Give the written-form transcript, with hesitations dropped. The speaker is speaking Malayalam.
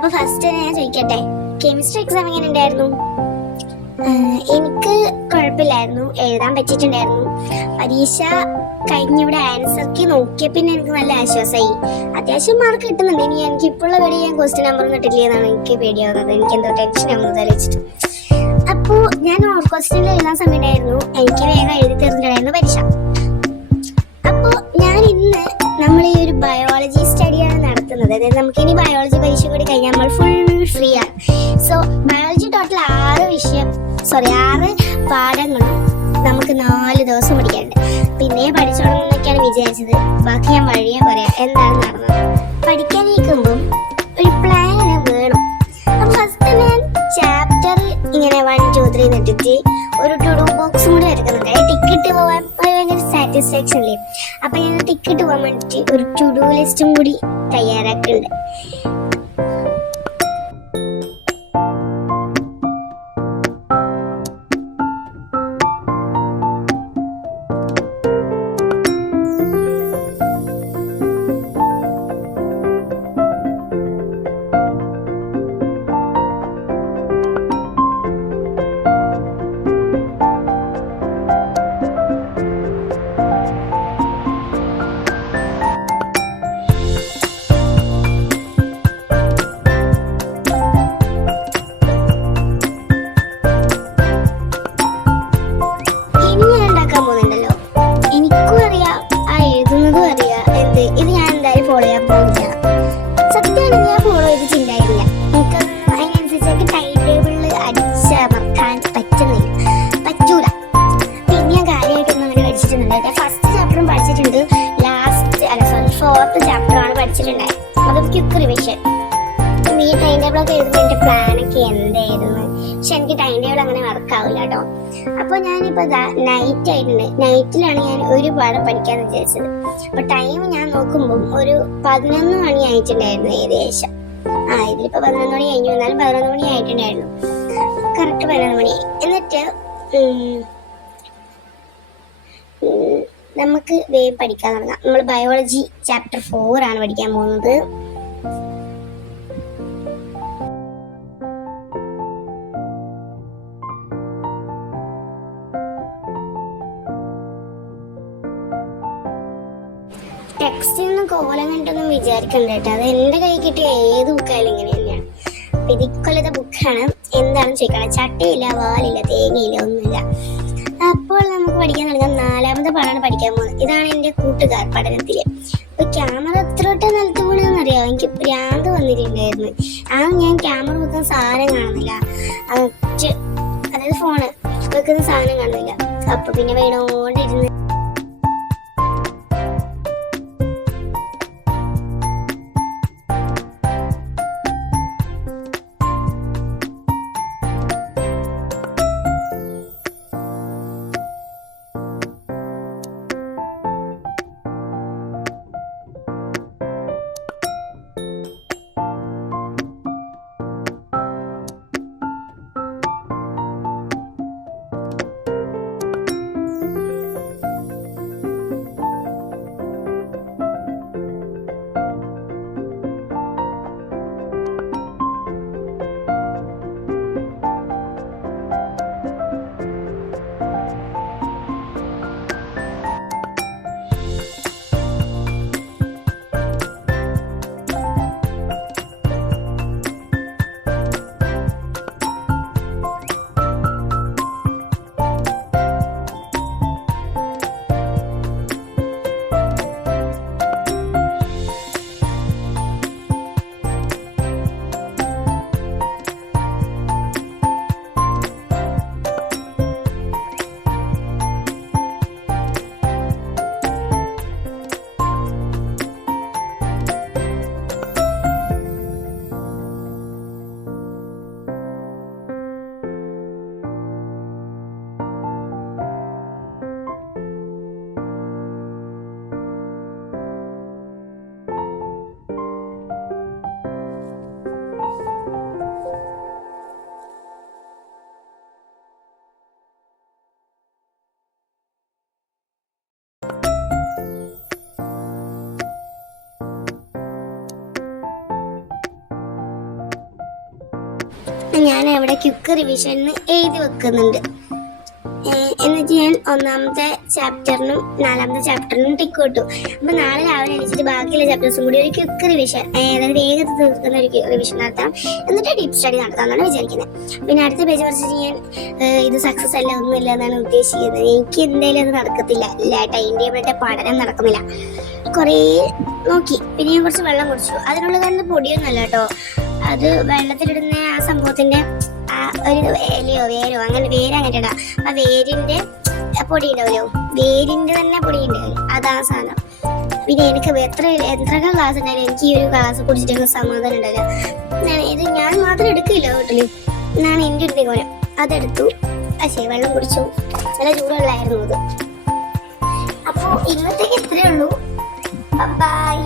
അപ്പൊ ഫസ്റ്റ് ഞാൻ ചോദിക്കട്ടെ, കെമിസ്ട്രി എക്സാം എങ്ങനെ ഉണ്ടായിരുന്നു? എനിക്ക് കുഴപ്പമില്ലായിരുന്നു, എഴുതാൻ പറ്റിയിട്ടുണ്ടായിരുന്നു. പരീക്ഷ കഴിഞ്ഞിവിടെ ആൻസർ കീ നോക്കിയ പിന്നെ എനിക്ക് നല്ല ആശ്വാസമായി. അത്യാവശ്യം മാർക്ക് കിട്ടുന്നുണ്ട്. ഇനി എനിക്ക് ഇപ്പോഴുള്ള പേടി ഞാൻ ക്വസ്റ്റ്യൻ നമ്പർ കിട്ടില്ല എന്നാണ് എനിക്ക് പേടിയാവുന്നത്. എനിക്ക് എന്തോ ടെൻഷൻ ആവുന്നത് ആലോചിച്ചിട്ട്. അപ്പോ ഞാൻ ക്വസ്റ്റ്യനിൽ എഴുതാൻ സമയമായിരുന്നു, എനിക്ക് വേഗം എഴുതി തീർന്നിട്ടുണ്ടായിരുന്നു പരീക്ഷ. അപ്പോ ഞാൻ ഇന്ന് നമ്മൾ ഈ ഒരു ബയോളജി സ്റ്റഡിയാണ് നടത്തുന്നത്. അതായത് നമുക്ക് ഇനി ബയോളജി പരീക്ഷ കൂടി കഴിഞ്ഞാൽ നമ്മൾ ഫുൾ ഫ്രീ ആണ്. സോ ബയോളജി ടോട്ടൽ 6 പാഠങ്ങളും നമുക്ക് 4 ദിവസം പഠിക്കാനുണ്ട്. പിന്നെ പഠിച്ചോളന്നൊക്കെയാണ് വിചാരിച്ചത്. ബാക്കി ഞാൻ വഴിയെ പറയാം എന്താണ് നടന്നത്. പഠിക്കാനിരിക്കുമ്പം ഒരു പ്ലാൻ വേണം. അപ്പൊ ഫസ്റ്റ് ഞാൻ ചാപ്റ്റർ ഇങ്ങനെ 1, 2, 3 എന്നിട്ടിട്ട് ഒരു ടു ഡു ബോക്സും കൂടി എടുക്കുന്നുണ്ട്. ടിക്കറ്റ് പോകാൻ ഭയങ്കര സാറ്റിസ്ഫാക്ഷൻ അല്ലേ. അപ്പൊ ഞാൻ ടിക്കറ്റ് പോകാൻ വേണ്ടിട്ട് ഒരു ടു ഡു ലിസ്റ്റും കൂടി തയ്യാറാക്കുന്നുണ്ട്. ഫോർത്ത് ചാപ്റ്ററാണ് പഠിച്ചിട്ടുണ്ടായത്. അത് ക്വിക്ക് റിവിഷൻ. ഈ ടൈം ടേബിളൊക്കെ എഴുതുമ്പോൾ എൻ്റെ പ്ലാനൊക്കെ എന്തായിരുന്നു. പക്ഷെ എനിക്ക് ടൈം ടേബിൾ അങ്ങനെ വർക്കാവില്ല കേട്ടോ. അപ്പോൾ ഞാനിപ്പോൾ നൈറ്റ് ആയിട്ടുണ്ട്. നൈറ്റിലാണ് ഞാൻ ഒരു പാഠം പഠിക്കാമെന്ന് വിചാരിച്ചത്. അപ്പോൾ ടൈം ഞാൻ നോക്കുമ്പോൾ ഒരു 11 മണി ആയിട്ടുണ്ടായിരുന്നു ഏകദേശം. ഇതിലിപ്പോൾ 11 മണി കഴിഞ്ഞു, എന്നാലും 11 മണി ആയിട്ടുണ്ടായിരുന്നു. കറക്റ്റ് 11 മണിയായി. എന്നിട്ട് നമുക്ക് വേഗം പഠിക്കാൻ തുടങ്ങാം. നമ്മൾ ബയോളജി ചാപ്റ്റർ 4 ആണ് പഠിക്കാൻ പോകുന്നത്. ടെക്സ്റ്റിൽ നിന്ന് കോലം കണ്ടൊന്നും വിചാരിക്കണ്ട കേട്ടോ. അത് എൻ്റെ കൈ കിട്ടിയ ഏത് ബുക്കായാലും ഇങ്ങനെ തന്നെയാണ്. അപ്പൊ ഇക്കൊല്ലത്തെ ബുക്കാണ്. എന്താണെന്ന് ചോദിക്കണം, ചട്ടയില്ല, വാലില്ല, തേങ്ങയില്ല, ഒന്നുമില്ല. അപ്പോൾ നമുക്ക് പഠിക്കാൻ തുടങ്ങാം. 4ാമത്തെ പാഠമാണ് പഠിക്കാൻ പോകുന്നത്. ഇതാണ് എൻ്റെ കൂട്ടുകാർ പഠനത്തില്. അപ്പൊ ക്യാമറ എത്രയോട്ട് നിലത്ത് വീണെന്നറിയാം. എനിക്ക് ഭ്രാന്ത് വന്നിട്ടുണ്ടായിരുന്നു. ഞാൻ ക്യാമറ വെക്കുന്ന സാധനം കാണുന്നില്ല, അതായത് ഫോണ് വെക്കുന്ന സാധനം കാണുന്നില്ല. അപ്പൊ പിന്നെ വീണോണ്ടിരുന്ന് ഞാൻ അവിടെ ക്വിക്ക് റിവിഷന് എഴുതി വെക്കുന്നുണ്ട്. എന്നിട്ട് ഞാൻ 1ാമത്തെ ചാപ്റ്ററിനും 4ാമത്തെ ചാപ്റ്ററിനും ടിക്ക് കിട്ടു. അപ്പൊ നാളെ രാവിലെ എണീച്ചിട്ട് ബാക്കിയുള്ള ചാപ്റ്റേഴ്സും കൂടി ഒരു ക്വിക്ക് റിവിഷൻ, അതായത് വേഗത്തിൽ തീർക്കുന്ന ഒരു റിവിഷൻ നടത്താം, എന്നിട്ട് ഡീപ് സ്റ്റഡി നടത്താമെന്നാണ് വിചാരിക്കുന്നത്. പിന്നെ അടുത്ത പേജ് കുറച്ച് ഞാൻ ഇത് സക്സസ് അല്ല ഒന്നുമില്ല എന്നാണ് ഉദ്ദേശിക്കുന്നത്. എനിക്ക് എന്തായാലും അത് നടക്കത്തില്ല, ഇല്ല ടൈം ടേബിളിന്റെ പഠനം നടക്കുന്നില്ല. കുറേ നോക്കി, പിന്നെ ഞാൻ കുറച്ച് വെള്ളം കുടിച്ചു. അതിനുള്ള കാരണം പൊടിയൊന്നുമല്ല കേട്ടോ, അത് വെള്ളത്തിലിടുന്ന ആ സംഭവത്തിന്റെ ഒരു ഇലയോ വേരോ അങ്ങനെ അങ്ങനെ ഇടാം. ആ വേരിന്റെ പൊടി ഉണ്ടാവല്ലോ, വേരിന്റെ തന്നെ പൊടി ഉണ്ടാവില്ല, അതാ സാധനം. പിന്നെ എനിക്ക് എത്ര ക്ലാസ് ഉണ്ടായാലും എനിക്ക് ഈ ഒരു ക്ലാസ് കുടിച്ചിട്ട് സമാധാനം ഉണ്ടാവില്ല. ഇത് ഞാൻ മാത്രം എടുക്കില്ല വീട്ടില്, എന്നാണ് എൻ്റെ ഒരു തീരുമാനം. അതെടുത്തു, പക്ഷേ വെള്ളം കുടിച്ചു, നല്ല ചൂടുള്ളായിരുന്നു അത്. അപ്പോൾ ഇന്നത്തേക്ക് ഇത്രയേ ഉള്ളൂ. ബൈ.